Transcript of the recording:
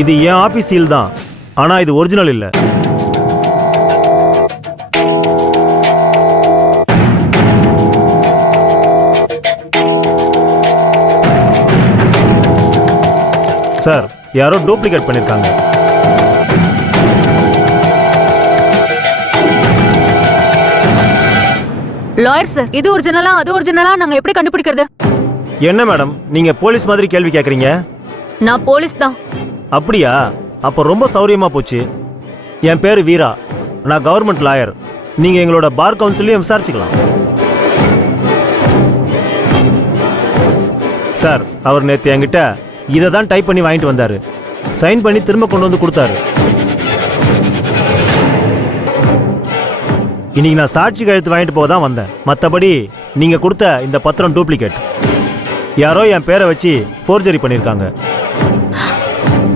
இது என் office seal தான், ஆனா இது ஒரிஜினல் இல்ல. சார், யாரோ டூப்ளிகேட் பண்ணிருக்காங்க. லாயர் சார், இது ஒரிஜினலா அது ஒரிஜினலா நாங்க எப்படி கண்டுபிடிக்கிறது? என்ன மேடம், நீங்க போலீஸ் மாதிரி கேள்வி கேக்குறீங்க? நான் போலீஸ் தான். அப்படியா? அப்போ ரொம்ப சௌரியமா போச்சு. என் பேரு வீரா, நான் கவர்மெண்ட் லாயர். நீங்க எங்களோட பார் கவுன்சிலையும் விசாரிச்சுக்கலாம். சார், அவர் நேற்று என்கிட்ட இதை தான் டைப் பண்ணி வாங்கிட்டு வந்தாரு. சைன் பண்ணி திரும்ப கொண்டு வந்து கொடுத்தாரு. இன்னைக்கு நான் சாட்சி கழுத்து வாங்கிட்டு போக தான் வந்தேன். மற்றபடி நீங்க கொடுத்த இந்த பத்திரம் டூப்ளிகேட். யாரோ என் பேரை வச்சு ஃபோர்ஜரி பண்ணியிருக்காங்க.